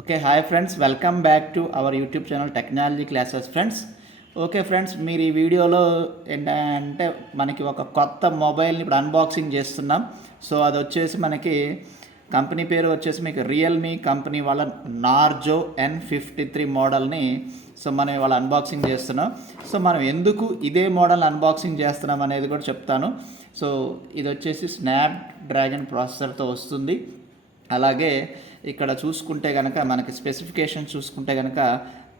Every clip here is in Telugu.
Okay hi friends, welcome back to our YouTube channel technology classes friends. Okay friends, మీరు ఈ వీడియోలో ఏంటంటే మనకి ఒక కొత్త మొబైల్ని ఇప్పుడు అన్బాక్సింగ్ చేస్తున్నాం. సో అది వచ్చేసి మనకి కంపెనీ పేరు వచ్చేసి మీకు రియల్మీ కంపెనీ వాళ్ళ నార్జో N53 మోడల్ని మనం ఇవాళ అన్బాక్సింగ్ చేస్తున్నాం. సో మనం ఎందుకు ఇదే మోడల్ అన్బాక్సింగ్ చేస్తున్నాం అనేది కూడా చెప్తాను. సో ఇది వచ్చేసి స్నాప్ డ్రాగన్ ప్రాసెసర్తో వస్తుంది. అలాగే ఇక్కడ చూసుకుంటే కనుక మనకి స్పెసిఫికేషన్ చూసుకుంటే కనుక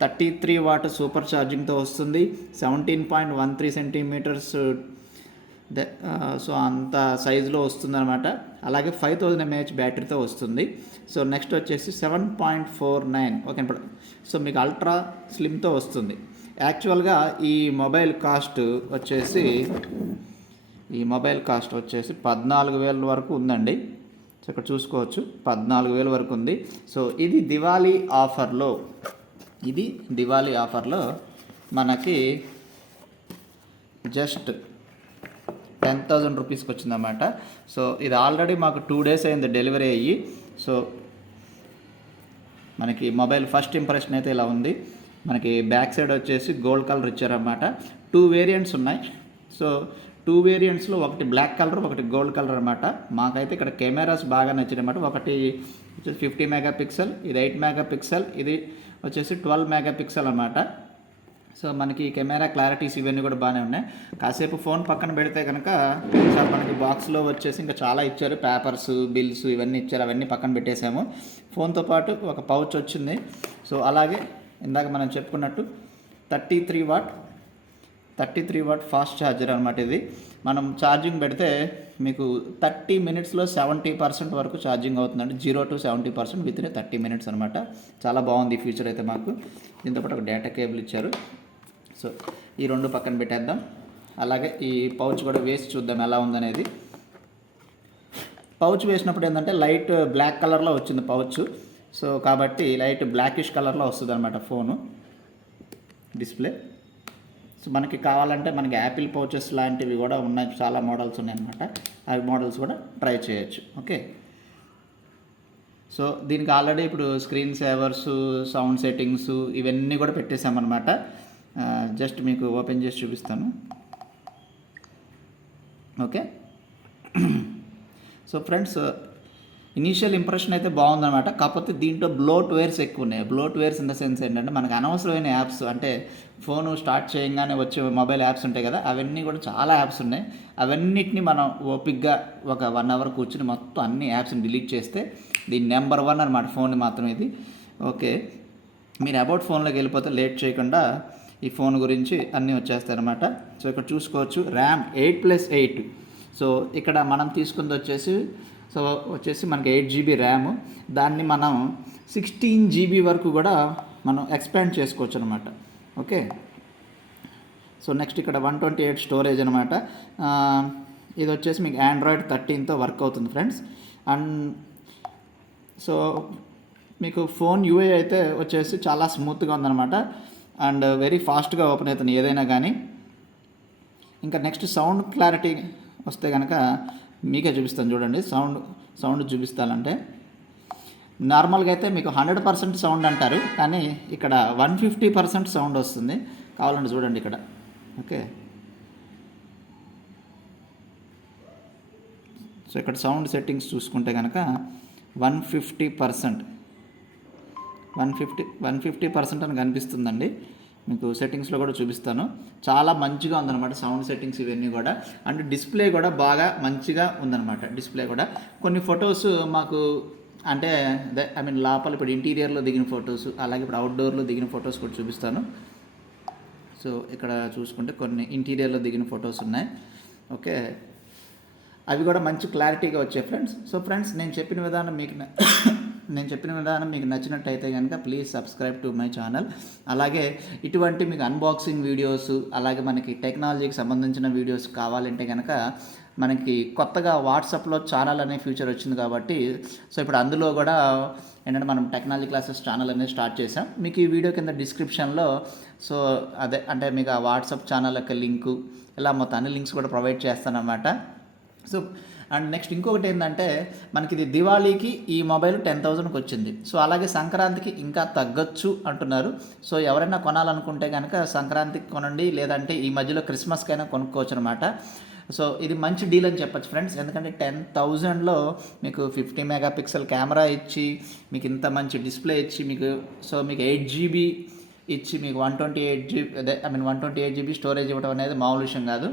33 వాట్ సూపర్ ఛార్జింగ్తో వస్తుంది. 17.13 సెంటీమీటర్స్ సో అంత సైజులో వస్తుంది అనమాట. అలాగే 5000 mAh బ్యాటరీతో వస్తుంది. సో నెక్స్ట్ వచ్చేసి 7.49 ఓకే. సో మీకు అల్ట్రా స్లిమ్తో వస్తుంది. యాక్చువల్గా ఈ మొబైల్ కాస్ట్ వచ్చేసి 14,000 వరకు ఉందండి. సో ఇక్కడ చూసుకోవచ్చు 14,000 వరకు ఉంది. సో ఇది దివాళీ ఆఫర్లో మనకి జస్ట్ 10,000 రూపీస్కి వచ్చిందన్నమాట. సో ఇది ఆల్రెడీ మాకు 2 days అయింది డెలివరీ అయ్యి. సో మనకి మొబైల్ ఫస్ట్ ఇంప్రెషన్ అయితే ఇలా ఉంది. మనకి బ్యాక్ సైడ్ వచ్చేసి గోల్డ్ కలర్ ఇచ్చారన్నమాట. 2 వేరియంట్స్ ఉన్నాయి. సో 2 వేరియంట్స్లో ఒకటి బ్లాక్ కలర్, ఒకటి గోల్డ్ కలర్ అనమాట. మాకైతే ఇక్కడ కెమెరాస్ బాగా నచ్చినమాట. ఒకటి వచ్చేసి 50 మెగాపిక్సెల్, ఇది 8 మెగాపిక్సెల్, ఇది వచ్చేసి 12 మెగాపిక్సెల్ అనమాట. సో మనకి కెమెరా క్లారిటీస్ ఇవన్నీ కూడా బాగానే ఉన్నాయి. కాసేపు ఫోన్ పక్కన పెడితే కనుక సార్ మనకి బాక్స్లో వచ్చేసి ఇంకా చాలా ఇచ్చారు, పేపర్స్, బిల్స్ ఇవన్నీ ఇచ్చారు. అవన్నీ పక్కన పెట్టేసాము. ఫోన్తో పాటు ఒక పౌచ్ వచ్చింది. సో అలాగే ఇందాక మనం చెప్పుకున్నట్టు 33 వాట్ ఫాస్ట్ ఛార్జర్ అనమాట. ఇది మనం ఛార్జింగ్ పెడితే మీకు 30 minutesలో 70% వరకు ఛార్జింగ్ అవుతుందండి. 0 to 70% విత్ ఇన్ 30 minutes అనమాట. చాలా బాగుంది ఈ ఫీచర్ అయితే మాకు. దీంతో పాటు ఒక డేటా కేబుల్ ఇచ్చారు. సో ఈ 2 పక్కన పెట్టేద్దాం. అలాగే ఈ పౌచ్ కూడా వేసి చూద్దాం ఎలా ఉందనేది. పౌచ్ వేసినప్పుడు ఏంటంటే లైట్ బ్లాక్ కలర్లో వచ్చింది పౌచ్. సో కాబట్టి లైట్ బ్లాకిష్ కలర్లో వస్తుంది అనమాట ఫోను డిస్ప్లే. సో మనకి కావాలంటే మనకి యాపిల్ పౌచెస్ లాంటివి కూడా ఉన్నాయి, చాలా మోడల్స్ ఉన్నాయన్నమాట. అవి మోడల్స్ కూడా ట్రై చేయొచ్చు. ఓకే. సో దీనికి ఆల్రెడీ ఇప్పుడు స్క్రీన్ సేవర్స్, సౌండ్ సెట్టింగ్స్ ఇవన్నీ కూడా పెట్టేసామన్నమాట. జస్ట్ మీకు ఓపెన్ చేసి చూపిస్తాను. Okay. So friends, initial impression అయితే బాగుందన్నమాట. కాకపోతే దీంట్లో బ్లోట్వేర్స్ ఎక్కువ ఉన్నాయి. బ్లోట్వేర్స్ ఇన్ ద సెన్స్ ఏంటంటే మనకు అనవసరమైన యాప్స్, అంటే ఫోను స్టార్ట్ చేయగానే వచ్చే మొబైల్ యాప్స్ ఉంటాయి కదా, అవన్నీ కూడా చాలా యాప్స్ ఉన్నాయి. అవన్నిటిని మనం ఓపిక్గా ఒక 1 hour కూర్చుని మొత్తం అన్ని యాప్స్ని డిలీట్ చేస్తే దీని నెంబర్ 1 అనమాట ఫోన్ మాత్రం ఇది. ఓకే. మీరు అబౌట్ ఫోన్లోకి వెళ్ళిపోతే లేట్ చేయకుండా ఈ ఫోన్ గురించి అన్నీ వచ్చేస్తాయి అనమాట. సో ఇక్కడ చూసుకోవచ్చు ర్యామ్ 8+8. సో ఇక్కడ మనం తీసుకుంది వచ్చేసి మనకి 8 GB ర్యామ్. దాన్ని మనం 16 GB వరకు కూడా మనం ఎక్స్పాండ్ చేసుకోవచ్చు అనమాట. ఓకే. సో నెక్స్ట్ ఇక్కడ 128 స్టోరేజ్ అనమాట. ఇది వచ్చేసి మీకు Android 13తో వర్క్ అవుతుంది ఫ్రెండ్స్. అండ్ సో మీకు ఫోన్ యూఐ అయితే వచ్చేసి చాలా స్మూత్గా ఉందన్నమాట. అండ్ వెరీ ఫాస్ట్గా ఓపెన్ అవుతుంది ఏదైనా కానీ. ఇంకా నెక్స్ట్ సౌండ్ క్లారిటీ వస్తే కనుక మీకే చూపిస్తాను చూడండి. సౌండ్ చూపిస్తానంటే నార్మల్గా అయితే మీకు 100% సౌండ్ అంటారు, కానీ ఇక్కడ 150% సౌండ్ వస్తుంది. కావాలంటే చూడండి ఇక్కడ. ఓకే. సో ఇక్కడ సౌండ్ సెట్టింగ్స్ చూసుకుంటే కనుక 150% అని కనిపిస్తుందండి. మీకు సెట్టింగ్స్లో కూడా చూపిస్తాను. చాలా మంచిగా ఉందన్నమాట సౌండ్ సెట్టింగ్స్ ఇవన్నీ కూడా. అండ్ డిస్ప్లే కూడా బాగా మంచిగా ఉందన్నమాట. డిస్ప్లే కూడా కొన్ని ఫొటోస్ మాకు అంటే లోపల ఇప్పుడు ఇంటీరియర్లో దిగిన ఫొటోస్, అలాగే ఇప్పుడు అవుట్డోర్లో దిగిన ఫొటోస్ కూడా చూపిస్తాను. సో ఇక్కడ చూసుకుంటే కొన్ని ఇంటీరియర్లో దిగిన ఫొటోస్ ఉన్నాయి. ఓకే. అవి కూడా మంచి క్లారిటీగా వచ్చాయి ఫ్రెండ్స్. సో ఫ్రెండ్స్, నేను చెప్పిన విధానం మీకు నచ్చినట్టయితే కనుక please subscribe to my channel. అలాగే ఇటువంటి మీకు అన్బాక్సింగ్ వీడియోస్, అలాగే మనకి టెక్నాలజీకి సంబంధించిన వీడియోస్ కావాలంటే కనుక మనకి కొత్తగా వాట్సాప్లో ఛానల్ అనే ఫీచర్ వచ్చింది కాబట్టి సో ఇప్పుడు అందులో కూడా ఏంటంటే మనం టెక్నాలజీ క్లాసెస్ ఛానల్ అనేది స్టార్ట్ చేసాం. మీకు ఈ వీడియో కింద డిస్క్రిప్షన్లో సో అదే అంటే మీకు ఆ వాట్సాప్ ఛానల్ యొక్క లింకు ఇలా మొత్తం అన్ని లింక్స్ కూడా ప్రొవైడ్ చేస్తానన్నమాట. సో అండ్ నెక్స్ట్ ఇంకొకటి ఏంటంటే మనకి ఇది దివాళీకి ఈ మొబైల్ 10,000కి వచ్చింది. సో అలాగే సంక్రాంతికి ఇంకా తగ్గొచ్చు అంటున్నారు. సో ఎవరైనా కొనాలనుకుంటే కనుక సంక్రాంతికి కొనండి, లేదంటే ఈ మధ్యలో క్రిస్మస్కైనా కొనుక్కోవచ్చు అనమాట. సో ఇది మంచి డీల్ అని చెప్పొచ్చు ఫ్రెండ్స్. ఎందుకంటే 10,000లో మీకు 50 మెగాపిక్సెల్ కెమెరా ఇచ్చి, మీకు ఇంత మంచి డిస్ప్లే ఇచ్చి, మీకు 8 GB ఇచ్చి, మీకు 128 GB, అదే 128 GB స్టోరేజ్ ఇవ్వడం అనేది మామూలు విషయం కాదు.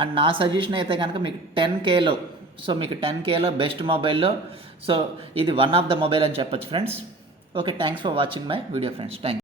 అండ్ నా సజెషన్ అయితే కనుక మీకు 10Kలో, సో మీకు 10Kలో బెస్ట్ మొబైల్లో, సో ఇది వన్ ఆఫ్ ద మొబైల్ అని చెప్పొచ్చు friends. Okay, thanks for watching my video friends. Thank